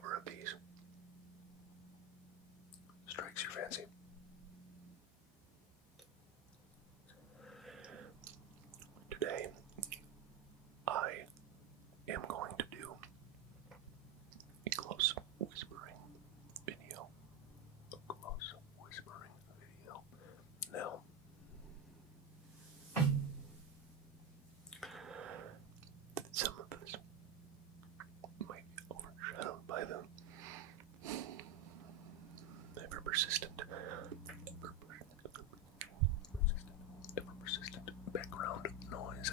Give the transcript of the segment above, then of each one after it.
whichever of these strikes your fancy. Today, I am going to do a close whispering video. A close whispering video. Now, some of this might be overshadowed by the ever-persistent background noise.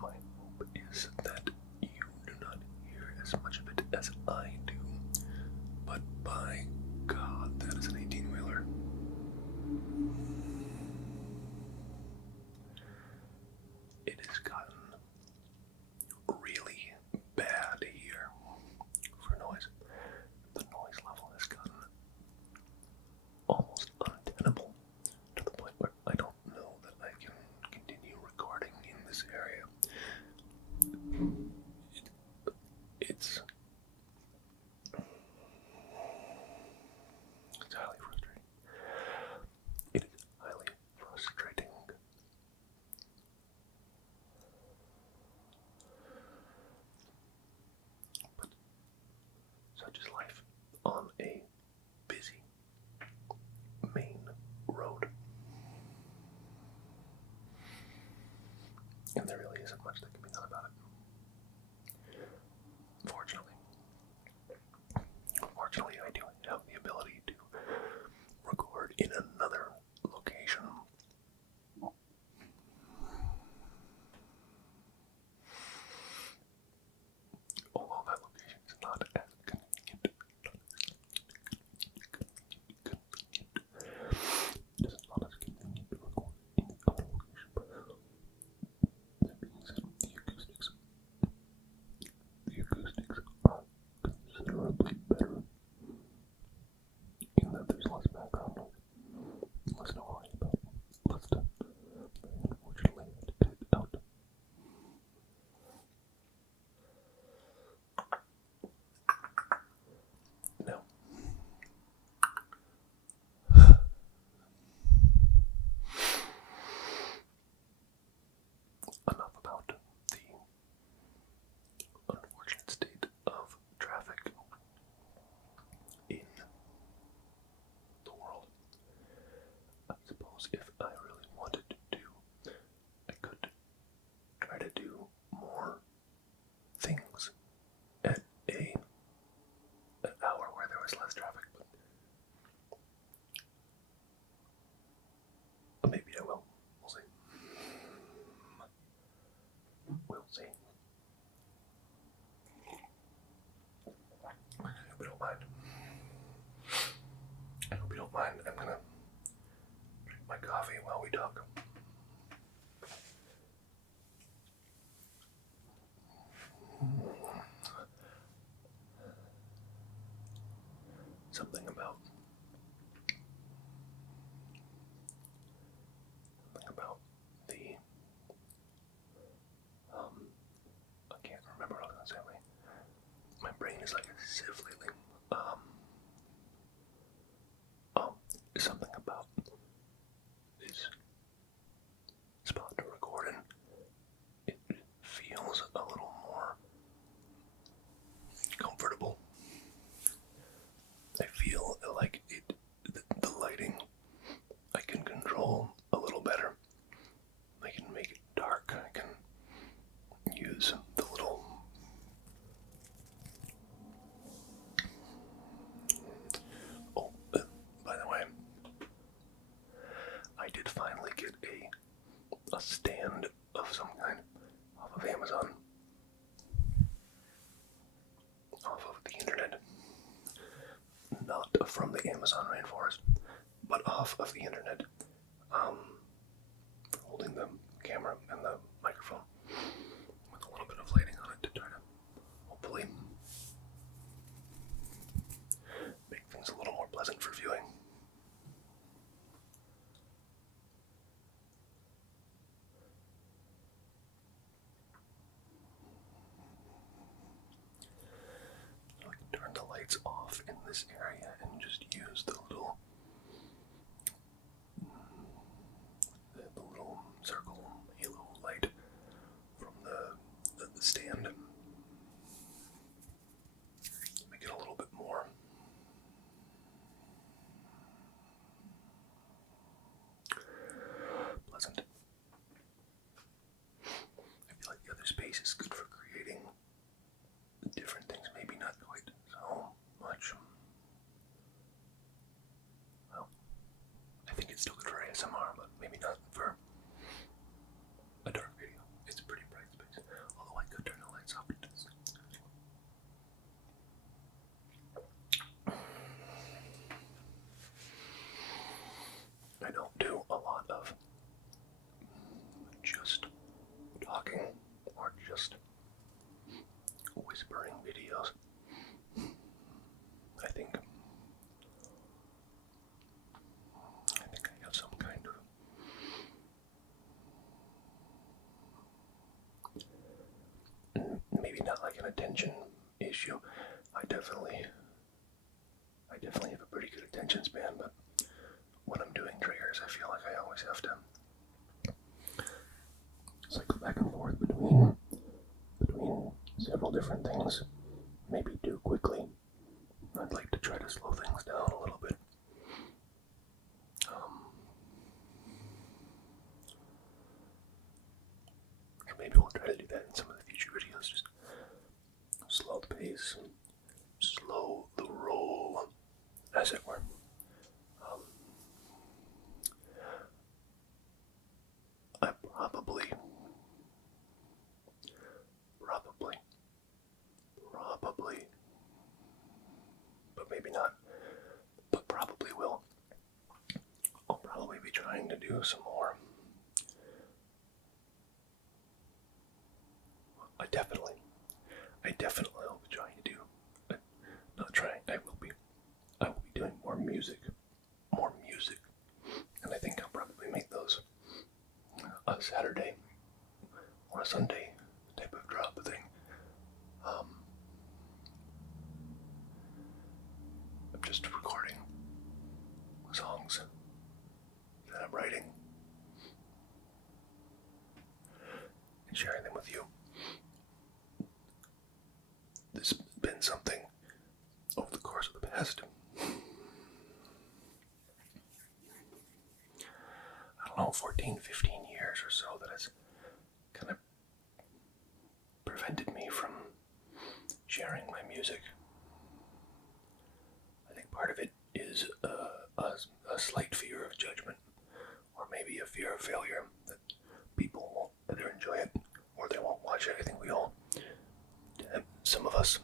My hope is that you do not hear as much of it as I do, but by God, that is an 18-wheeler. It has gotten really bad here for noise. The noise level has gotten almost untenable to the point where I don't know that I can continue recording in this area. It's highly frustrating. It is highly frustrating. But such is life on a busy main road. And there really isn't much that can be done about it. Fortunately, I do have the ability to record in another location. Although that location is not as convenient. It is not as convenient to record in the other location, but that being said, the acoustics are considerably better in that there's less background noise, less to worry about, less to, unfortunately, edit out. Now, enough about the unfortunate state of traffic in the world. I suppose if I really wanted to, I could try to do more things at an hour where there was less traffic, but maybe I will. We'll see. We'll see. I hope you don't mind. I hope you don't mind. I'm gonna drink my coffee while we talk. Something about the I can't remember what I was gonna say. My brain is like a sieve lately. Something about this spot to record in. It feels a little more comfortable. I feel like the lighting I can control a little better. I can make it dark. I can use the little by the way, I did finally get a stand of some kind off of Amazon, off of the internet, not from the Amazon rainforest, but off of the internet, for holding the camera and the microphone with a little bit of lighting on it to try to hopefully make things a little more pleasant for viewing. I can turn the lights off in this area and just use the little circle halo light from the stand. Make it a little bit more pleasant. I feel like the other space is good for creating different things, maybe not quite so much. Well, I think it's still good for ASMR, but maybe not for a dark video. It's a pretty bright space, although I could turn the lights off. I don't do a lot of just talking or just whispering videos. I think I have some kind of, maybe not like an attention issue. I definitely have a pretty good attention span, but when I'm doing triggers, I feel like I always have to cycle back and forth between several different things, maybe too quickly. I'd like to try to slow things down a little bit. Maybe we'll try to do that in some of the future videos, just slow the pace, slow the roll, as it were. I probably, but maybe not, but probably will. I'll probably be trying to do some more. I definitely will be trying to do, not trying, I will be doing more music, and I think I'll probably make those a Saturday or a Sunday type of drop thing. I'm just recording songs that I'm writing and sharing them with you. This has been something over the course of the past, I don't know, 14, 15 years or so that has kind of prevented me from sharing my music. I think part of it is a slight fear of judgment, or maybe a fear of failure, that people won't either enjoy it or they won't watch it. I think we all, some of us,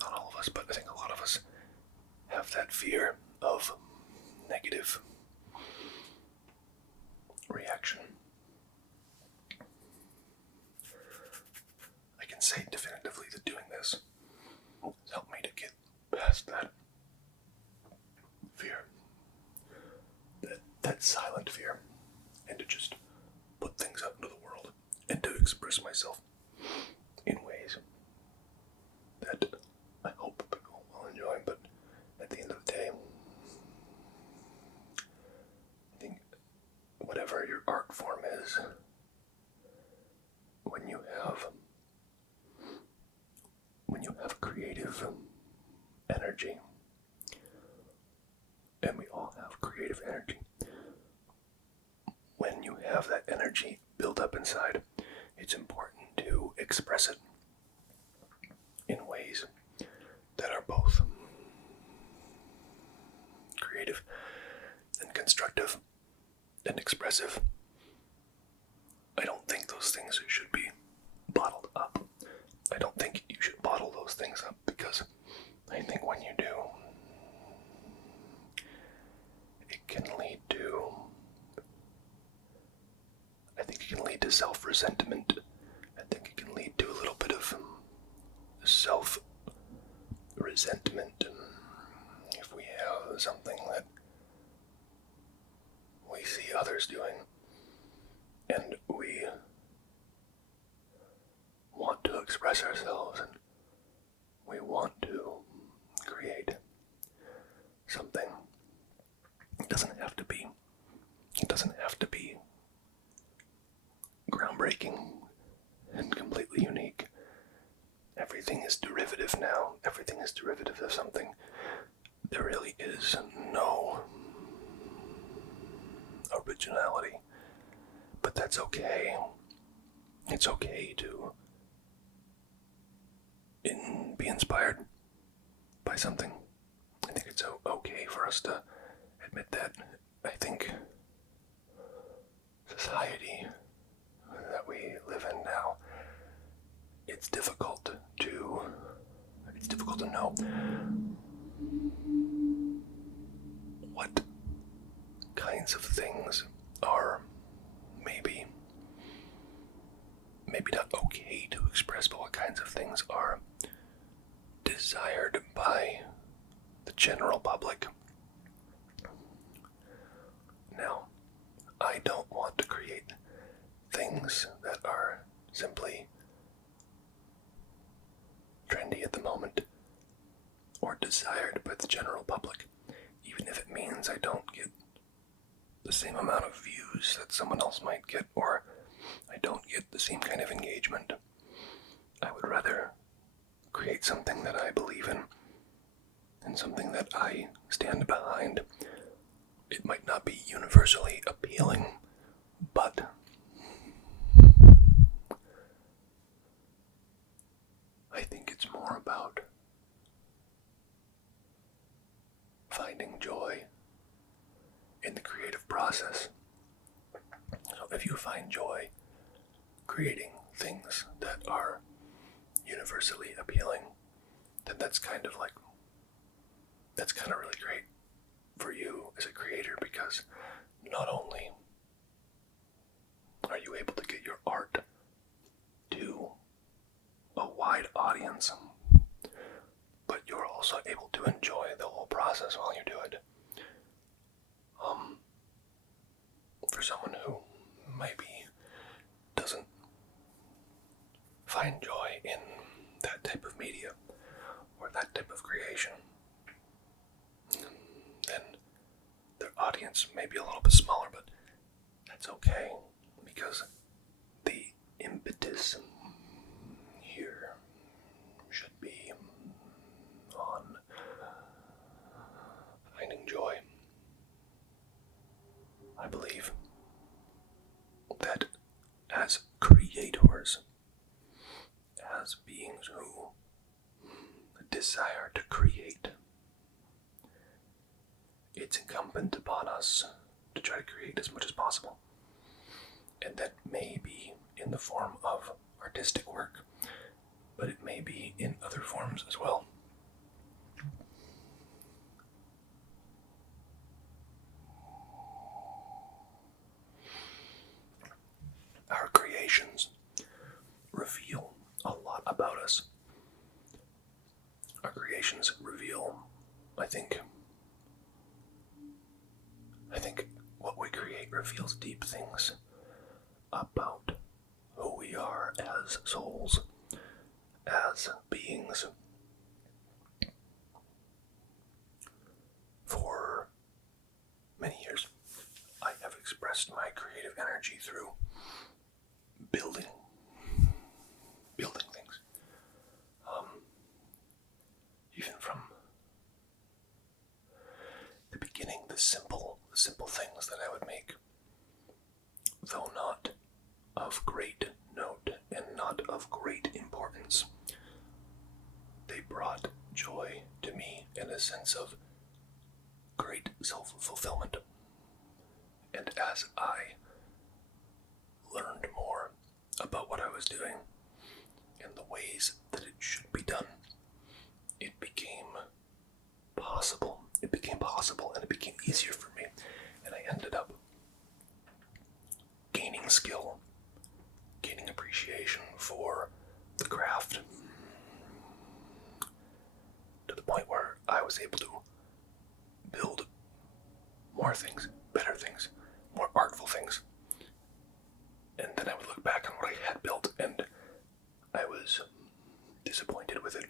not all of us, but I think a lot of us have that fear of negative reaction. I can say definitively that doing this has helped me to get past that fear, that silent fear, and to just put things out into the world and to express myself in ways that I hope people will enjoy. But at the end of the day, I think whatever your art form is, when you have creative energy, and we all have creative energy, when you have that energy built up inside, it's important to express it in ways that are both creative and constructive and expressive. I don't think those things should be bottled up. I don't think you should bottle those things up, because I think when you do, it can lead to self-resentment. I think it can lead to a little bit of self-resentment if we have something that we see others doing and we want to express ourselves and we want to create is derivative of something, there really is no originality. But that's okay. It's okay to be inspired by something. I think it's okay for us to admit that. I think society that we live in now, it's difficult to know what kinds of things are maybe not okay to express, but what kinds of things are desired by the general public. Now, I don't want to create things that are simply trendy at the moment or desired by the general public, even if it means I don't get the same amount of views that someone else might get, or I don't get the same kind of engagement. I would rather create something that I believe in and something that I stand behind. It might not be universally appealing, but I think it's more about finding joy in the creative process. So if you find joy creating things that are universally appealing, then that's kind of really great for you as a creator, because not only are you able to get your art to a wide audience, but you're also able to enjoy the whole process while you do it. For someone who maybe doesn't find joy in that type of media or that type of creation, then their audience may be a little bit smaller, but that's okay, because the impetus here should be on finding joy. I believe that as creators, as beings who desire to create, it's incumbent upon us to try to create as much as possible. And that may be in the form of artistic work, but it may be in other forms as well. Our creations reveal a lot about us. Our creations reveal, I think what we create reveals deep things about who we are as souls, as beings. For many years, I have expressed my creative energy through building things. Even from the beginning, the simple things that I would make, though not of great note and not of great importance, they brought joy to me and a sense of great self-fulfillment. And as I learned more about what I was doing and the ways that it should be done, it became possible. It became possible, and it became easier for me. And I ended up gaining skill, gaining appreciation for the craft, to the point where I was able to build more things, better things, more artful things. And then I would look back on what I had built, and I was disappointed with it,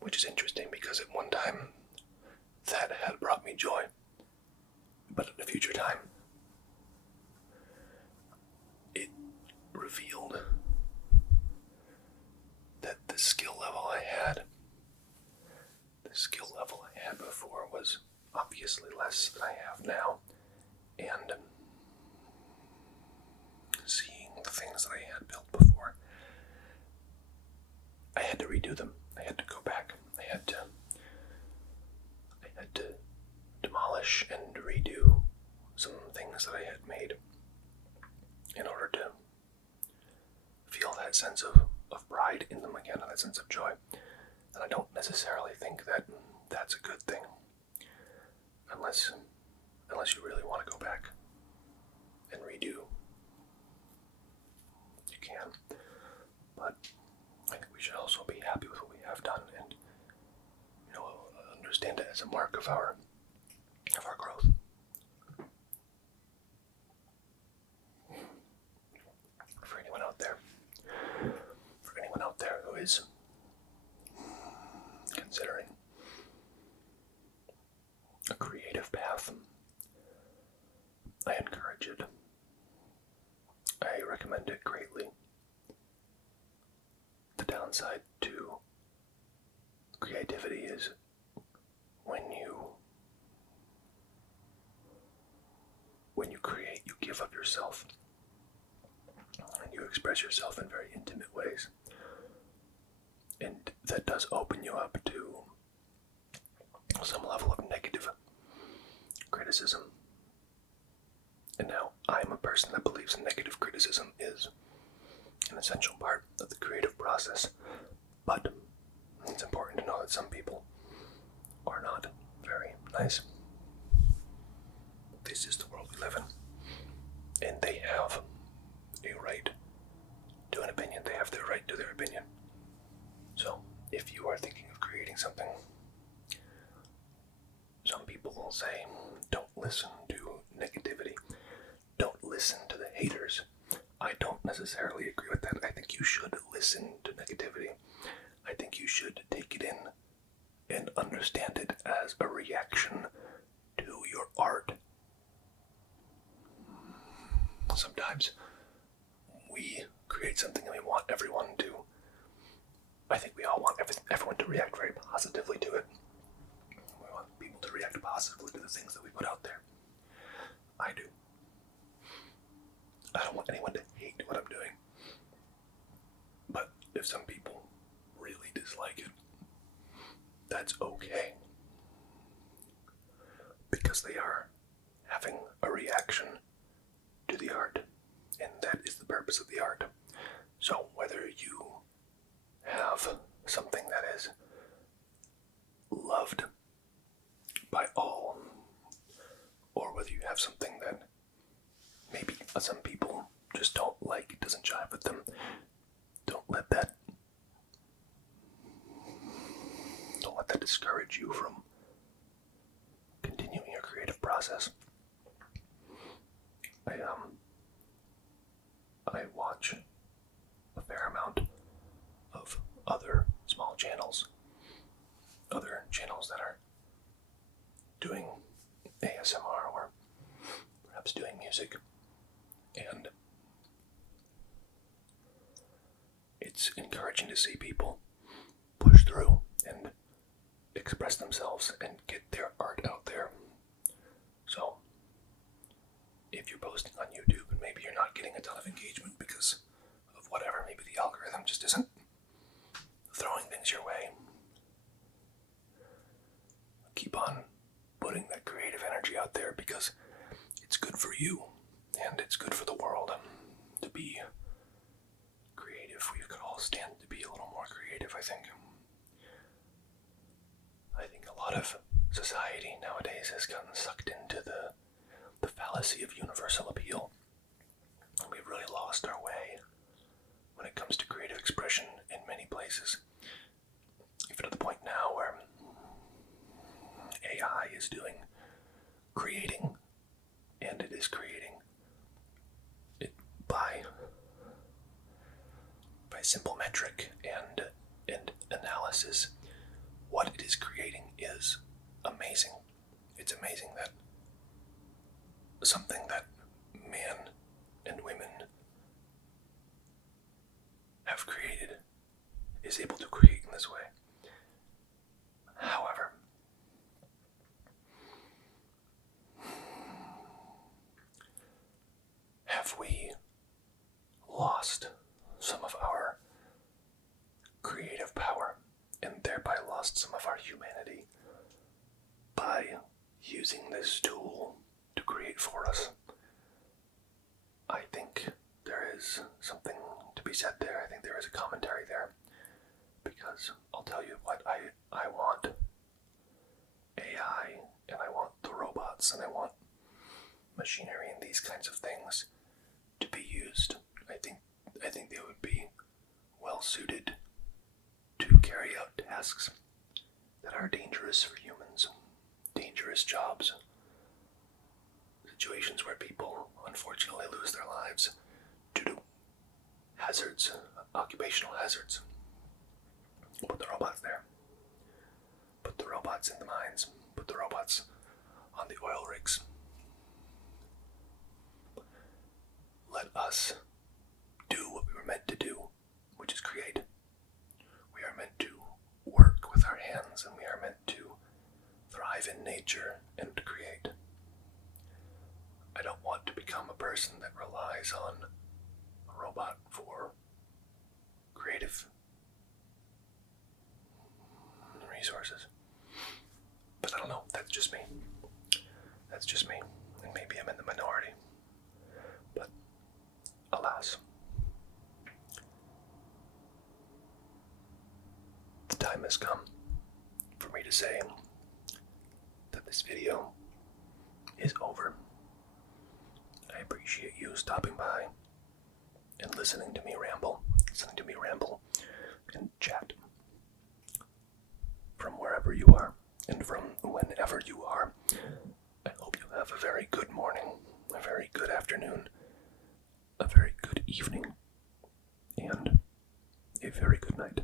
which is interesting because at one time that had brought me joy, but at a future time it revealed that the skill level I had skill level I had before was obviously less than I have now, and seeing the things that I had built before, I had to redo them. I had to go back. I had to demolish and redo some things that I had made in order to feel that sense of pride in them again, and that sense of joy. And I don't necessarily think that that's a good thing, unless you really want to go back and redo. You can, but I think we should also be happy with what we have done, and understand it as a mark of our growth. For anyone out there who is considering a creative path, I encourage it. I recommend it greatly. The downside to creativity is when you create, you give of yourself, and you express yourself in very intimate ways. And that does open you up to some level of negative criticism. And now, I'm a person that believes negative criticism is an essential part of the creative process, but it's important to know that some people are not very nice. This is the world we live in, and they have a right to an opinion. They have their right to their opinion. So, if you are thinking of creating something, some people will say, don't listen to negativity. Don't listen to the haters. I don't necessarily agree with that. I think you should listen to negativity. I think you should take it in and understand it as a reaction to your art. Sometimes we create something and we want everyone to, I think we all want everyone to react very positively to it. We want people to react positively to the things that we put out there. I do. I don't want anyone to hate what I'm doing. But if some people really dislike it, that's okay. Because they are having a reaction to the art. And that is the purpose of the art. So whether you have something that is loved by all, or whether you have something that maybe some people just don't like, it doesn't jive with them, don't let that discourage you from continuing your creative process. I watch a fair amount of other small channels, other channels that are doing ASMR or perhaps doing music, and it's encouraging to see people push through and express themselves and get their art out there. So, if you're posting on YouTube and maybe you're not getting a ton of engagement because of whatever, maybe the algorithm just isn't throwing things your way, keep on putting that creative energy out there, because it's good for you and it's good for the world to be creative. We could all stand to be a little more creative, I think. I think a lot of society nowadays has gotten sucked into the fallacy of universal appeal. We've really lost our way when it comes to creative expression in many places. Even to the point now where AI is creating, and it is creating it by simple metric and analysis. What it is creating is amazing. It's amazing that something that men and women have created is able to create in this way. However, have we lost some of our creative power and thereby lost some of our humanity by using this tool to create for us? I think there is something to be said there. I think there is a commentary there. Because I'll tell you what, I want AI, and I want the robots, and I want machinery and these kinds of things to be used. I think they would be well suited to carry out tasks that are dangerous for humans, dangerous jobs, situations where people unfortunately lose their lives due to hazards, occupational hazards. Put the robots there. Put the robots in the mines. Put the robots on the oil rigs. Let us do what we were meant to do, which is create. We are meant to work with our hands, and we are meant to thrive in nature and to create. I don't want to become a person that relies on a robot for creative resources. But I don't know, that's just me. That's just me. And maybe I'm in the minority. But alas, the time has come for me to say that this video is over. I appreciate you stopping by and listening to me ramble and chat from wherever you are and from whenever you are. I hope you have a very good morning, a very good afternoon, a very good evening, and a very good night.